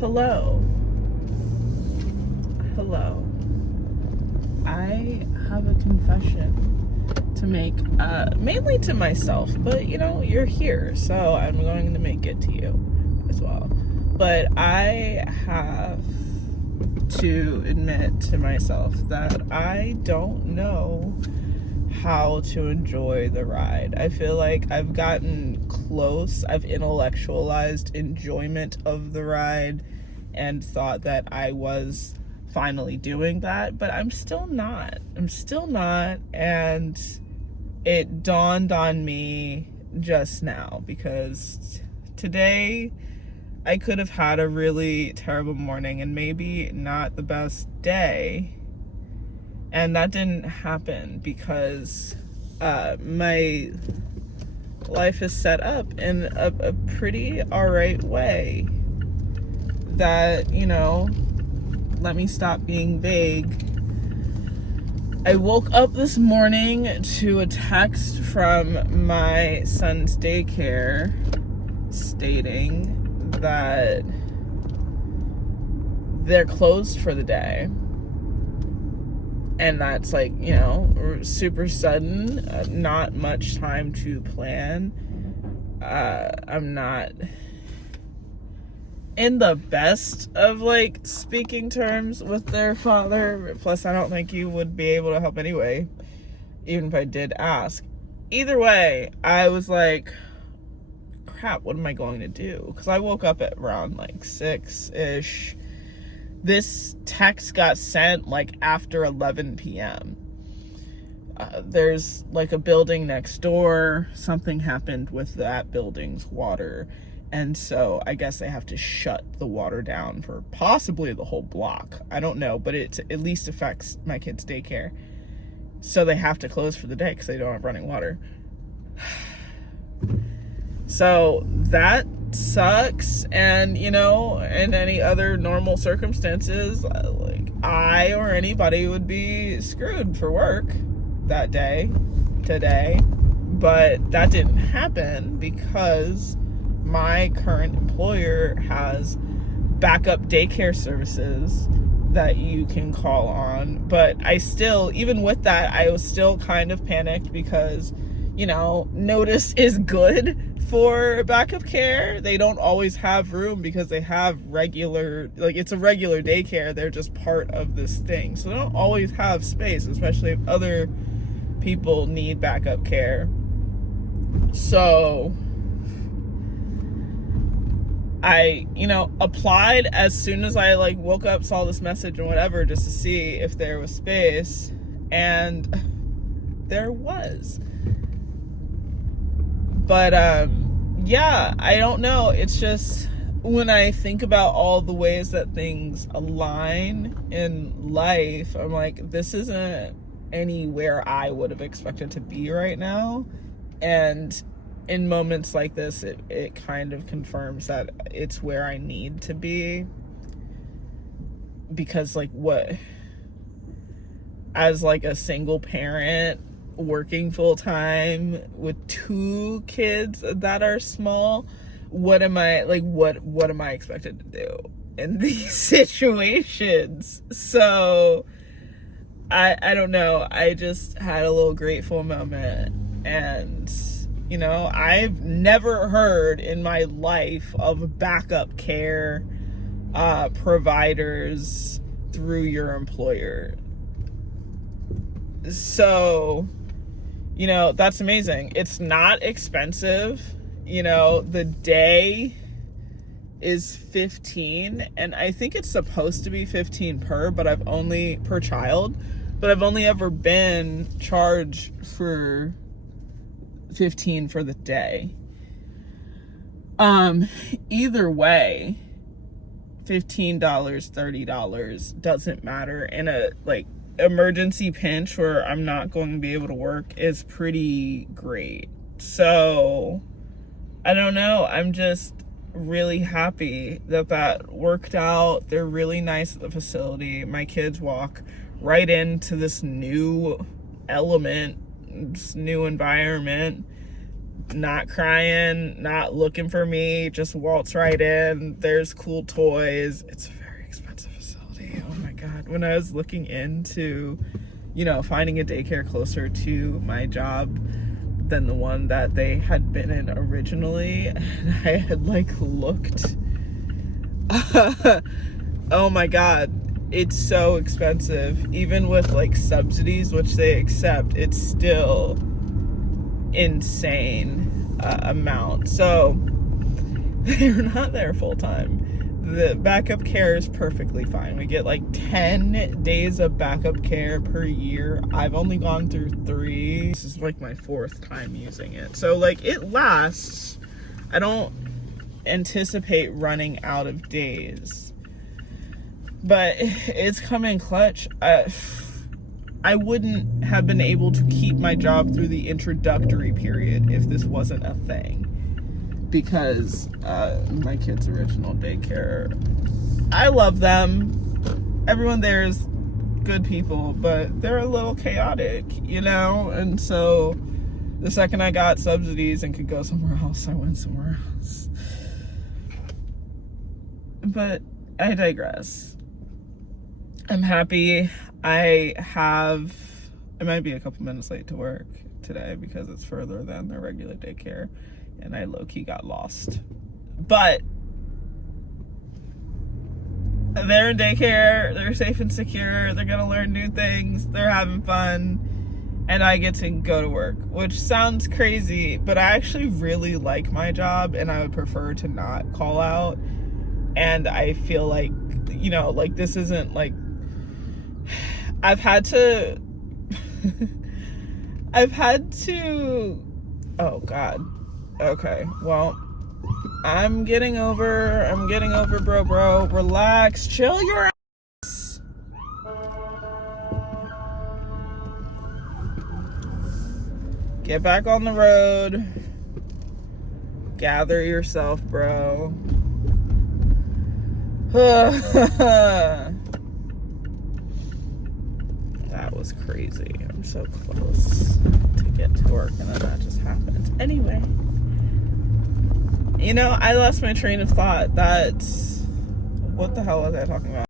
Hello. Hello. I have a confession to make, mainly to myself, but you're here, so I'm going to make it to you as well. But I have to admit to myself that I don't know how to enjoy the ride. I feel like I've gotten close. I've intellectualized enjoyment of the ride and thought that I was finally doing that, but I'm still not. And it dawned on me just now because today I could have had a really terrible morning and maybe not the best day. And that didn't happen because my life is set up in a pretty alright way that, let me stop being vague. I woke up this morning to a text from my son's daycare stating that they're closed for the day. And that's super sudden, not much time to plan. I'm not in the best of speaking terms with their father. Plus, I don't think you would be able to help anyway, even if I did ask. Either way, I was like, crap, what am I going to do? Because I woke up at around 6-ish. This text got sent after 11 p.m. There's a building next door. Something happened with that building's water. And so I guess they have to shut the water down for possibly the whole block. I don't know, but it at least affects my kid's daycare. So they have to close for the day because they don't have running water. So that sucks. And in any other normal circumstances, I or anybody would be screwed for work that day, today. But that didn't happen because my current employer has backup daycare services that you can call on. But I still, even with that, I was still kind of panicked because notice is good for backup care. They don't always have room because they have regular, it's a regular daycare. They're just part of this thing. So they don't always have space, especially if other people need backup care. So I, applied as soon as I woke up, saw this message and whatever, just to see if there was space. And there was. But, yeah, I don't know. It's just when I think about all the ways that things align in life, I'm like, this isn't anywhere I would have expected to be right now. And in moments like this, it kind of confirms that it's where I need to be. Because, as a single parent, working full time with 2 kids that are small, what am I what am I expected to do in these situations? So I don't know. I just had a little grateful moment. And I've never heard in my life of backup care providers through your employer. So that's amazing. It's not expensive. The day is $15, and I think it's supposed to be $15 per child, but I've only ever been charged for $15 for the day. Either way, $15, $30 doesn't matter. In a emergency pinch where I'm not going to be able to work is pretty great. So I don't know. I'm just really happy that worked out. They're really nice at the facility. My kids walk right into this new element, this new environment. not crying, not looking for me, just waltz right in. There's cool toys. It's a very expensive facility. Oh my God. When I was looking into, finding a daycare closer to my job than the one that they had been in originally, and I had looked, oh my God, it's so expensive. Even with subsidies, which they accept, it's still insane amount. So they're not there full time. The backup care is perfectly fine. We get 10 days of backup care per year. I've only gone through 3. This is my 4th time using it. So it lasts. I don't anticipate running out of days. But it's coming clutch. I wouldn't have been able to keep my job through the introductory period if this wasn't a thing. Because my kids' original daycare, I love them. Everyone there is good people, but they're a little chaotic, And so the second I got subsidies and could go somewhere else, I went somewhere else. But I digress. I'm happy. I might be a couple minutes late to work today because it's further than their regular daycare, and I low-key got lost. But they're in daycare, they're safe and secure, they're gonna learn new things, they're having fun, and I get to go to work, which sounds crazy, but I actually really like my job, and I would prefer to not call out. And I feel this isn't I've had to oh God. Okay, well, I'm getting over, bro. Relax, chill your ass. Get back on the road. Gather yourself, bro. That was crazy. I'm so close to get to work, and then that just happens. Anyway, I lost my train of thought. What the hell was I talking about?